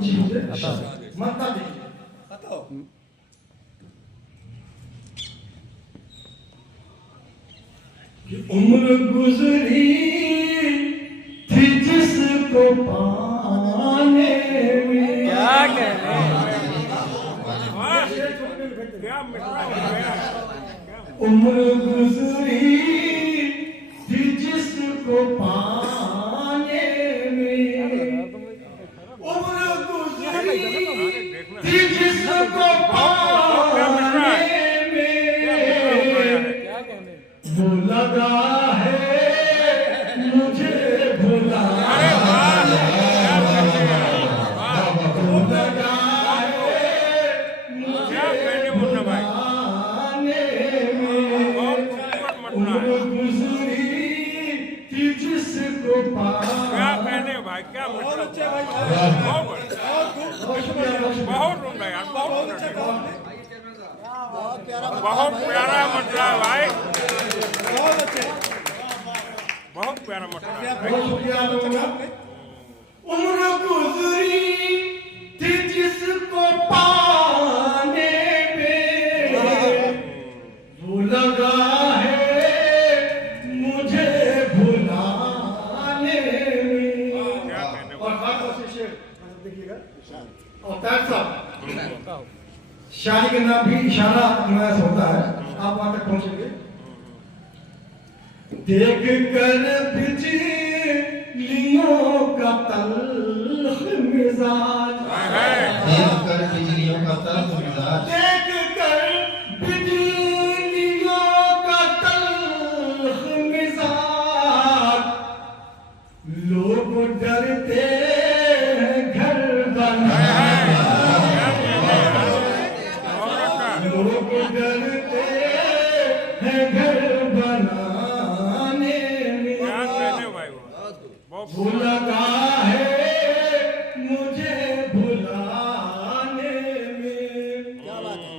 खुशी मुझे मरता देखिए। उम्र गुजरी थी जिसको पाने में, क्या कहने उम्र गुजरी थी जिसको पाने में, उम्र गुजरी थी जिसको पाने में, वो लगा है मुझे भुलाने, वो लगा है मुझे भुलाने में, उम्र गुजरी थी जिसको पाने। भाई क्या बहुत सुंदर यार, बहुत प्यारा मसला है भाई, बहुत प्यारा मसला है। उम्र गुजरी थी जिसको पाने में, वो लगा है मुझे भुलाने में। और खासतौर से शेर देखिएगा, और ताज साहब शादी का नाम भी इशारा नुमाइश होता है, आप वहां तक पहुंचेंगे। देख कर बिजलियों का तल्ख मिजाज, देख कर बिजलियों का तल्ख मिजाज, देख कर बिजलियों का तल्ख मिजाज, लोग डरते हैं घर बनाने, लोग डरते हैं घर बनाने में, वो लगा है मुझे भुलाने में।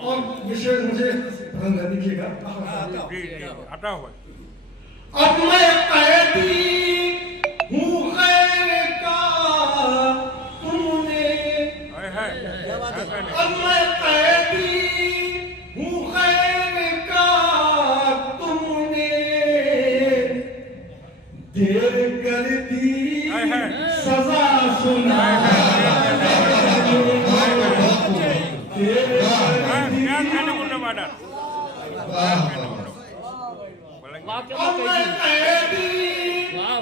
और ये शेर मुझे पसंद है, देखिएगा। हटा हुआ अब मैं कैदी हूँ खैर का तुमने, अब मैं कैदी हूँ खैर का तुमने, देर कर दी सजा सुना, देर कर दी अब मैं कैदी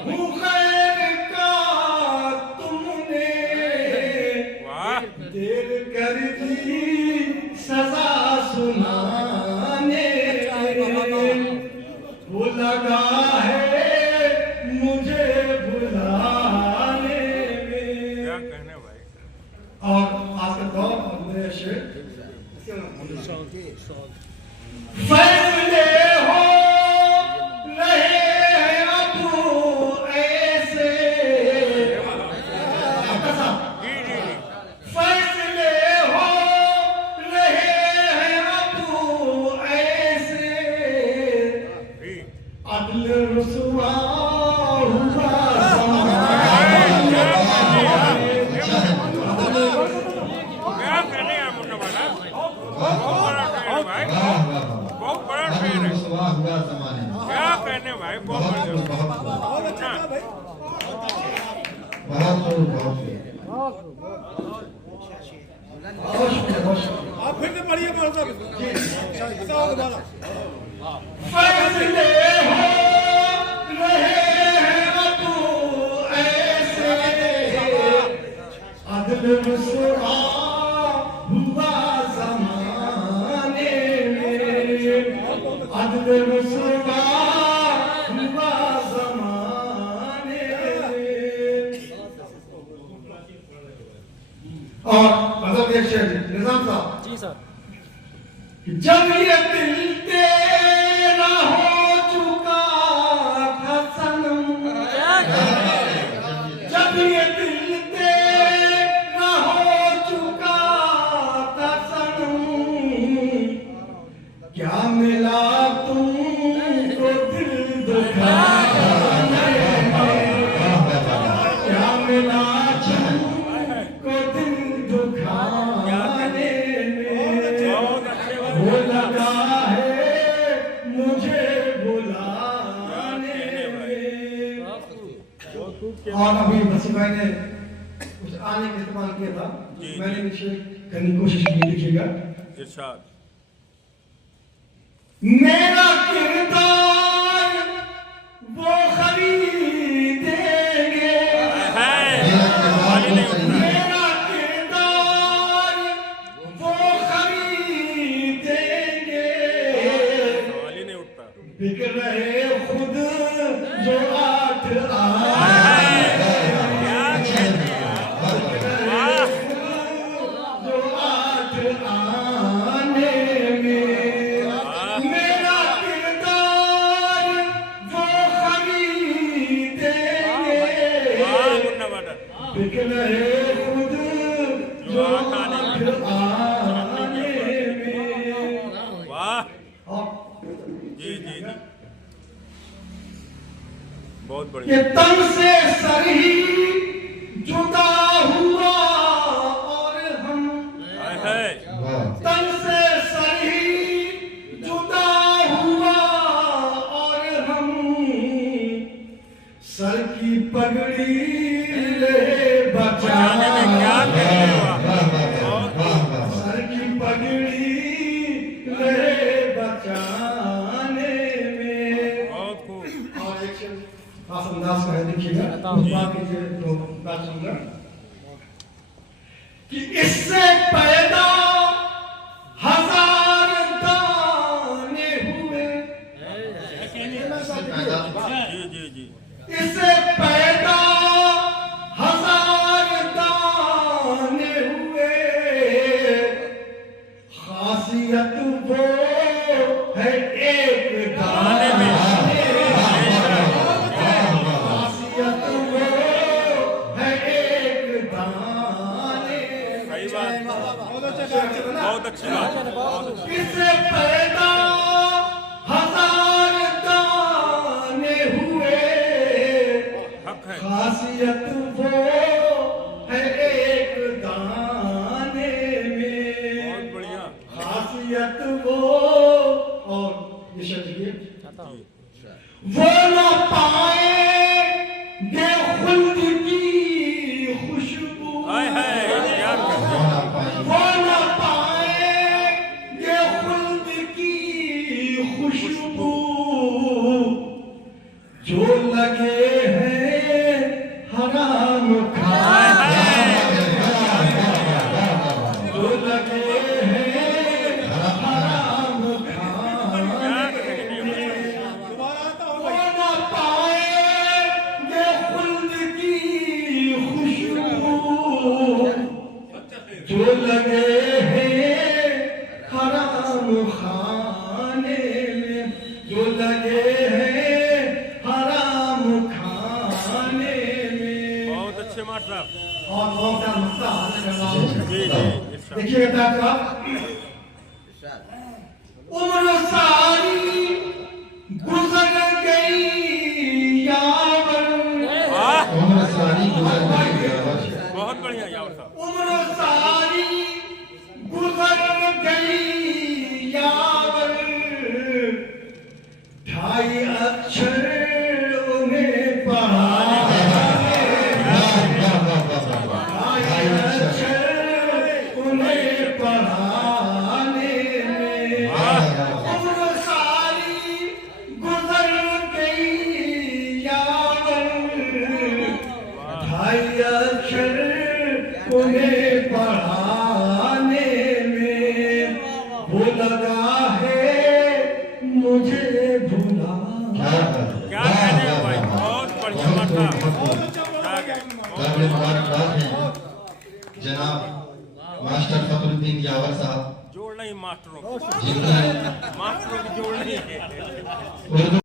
हूँ खैर का तुमने, देर कर दी सजा सुनाने में, वो लगा है मुझे भुलाने में। क्या कहने भाई। और आज का दौर मेरे शेर फैसले हो रहे हैं अब ऐसे, फैसले हो रहे हैं अब ऐसे, अदल रुसवा हुआ क्या कहने यार मुन्ना वाला, बहुत बड़ा शेर है भाई, बहुत बड़ा शेर है। हुआ जमाने में। क्या कहने भाई, बहुत बहुत बड़ा। बहुत अच्छा, आप फिर से पढ़िए कौन सा बताओ दोबारा। फैसले हो रहे हैं अब ऐसे, अदल रुसवा हुआ ज़माने में, अदल रुसवा हुआ ज़माने में। और मतलब एक शेर निजाम साहब जी सर, जब ये दिल तेरा हो चुका था सनम, जब ये दिल तेरा हो चुका था सनम, क्या मिला तुमको दिल दुखाने में, क्या मिला तुमको दिल मैंने उस आने का इस्तेमाल किया था, जी। मैंने नीचे करने की कोशिश की, देखिएगा। इरशाद। मेरा किरदार वो खरीदेंगे, मेरा किरदार वो खरीदेंगे, सवाल ही नहीं उठता। बिक रहे खुद जो आठ जो आठ आने में, मेरा किरदार वो खरीदेंगे, मुन्ना वाला। बिक रहे खुद जो आठ आने में। वाह और जी जी जी, बहुत ये बढ़िया। तन से सर ही जुदा हुआ और हम, है तन से सर ही जुदा हुआ और हम, सर की पगड़ी ले बचाने में क्या बचाने, करेगा? सर की पगड़ी ले बचाने में। बहुत खूब। और एक खास अंदाज का है, देखिएगा। बाकी जो तो बात सुनना कि इससे पैदा हजार दाने हुए, जी जी जी, इससे पैदा हजार दाने हुए, खासियत वो है एक दाने में, खासियत वो है एक दाने सही बात, में। बहुत अच्छी बात। इससे पैदा हजार दाने हुए, हक है। खासियत वो है एक दाने में, बहुत बढ़िया। खासियत वो। और ये शब्द ये, जी। वो न पाएंगे खुल्द की खुशबू, हाय हाय, क्या कहते हैं? वो न पाएंगे खुल्द की खुशबू, जो लगे हैं हराम खाने, जो लगे हैं हराम खाने में, वो न पाएंगे खुल्द की खुशबू, जो लगे हैं हराम खाने में, जो लगे हैं हराम खाने में। बहुत अच्छे मास्टर साहब। और बहुत सारा मसला हल कर रहा हूं। जी जी, इरशाद। देखिएगा साहब, उम्र सारी गुजर गई यावर, वाह, उम्र सारी गुजर गई यावर, बहुत बढ़िया यावर साहब। उम्र सारी गुजर गई यावर, ढाई अक्षर उन्हें पढ़ाने, ढाई अक्षर उन्हें पढ़ाने में, उम्र सारी गुजर गई यावर, ढाई अक्षर उन्हें पढ़ाने में, वो लगा है मुझे भुला। क्या कहने हैं भाई, बहुत बढ़िया मास्टर साहब। क्या कहें? काबिल मुबारकबाद हैं जनाब मास्टर फखरुद्दीन यावर साहब, जोड़ नहीं मास्टरों को, जिन्होंने मास्टरों की जोड़ नहीं है। उर्दू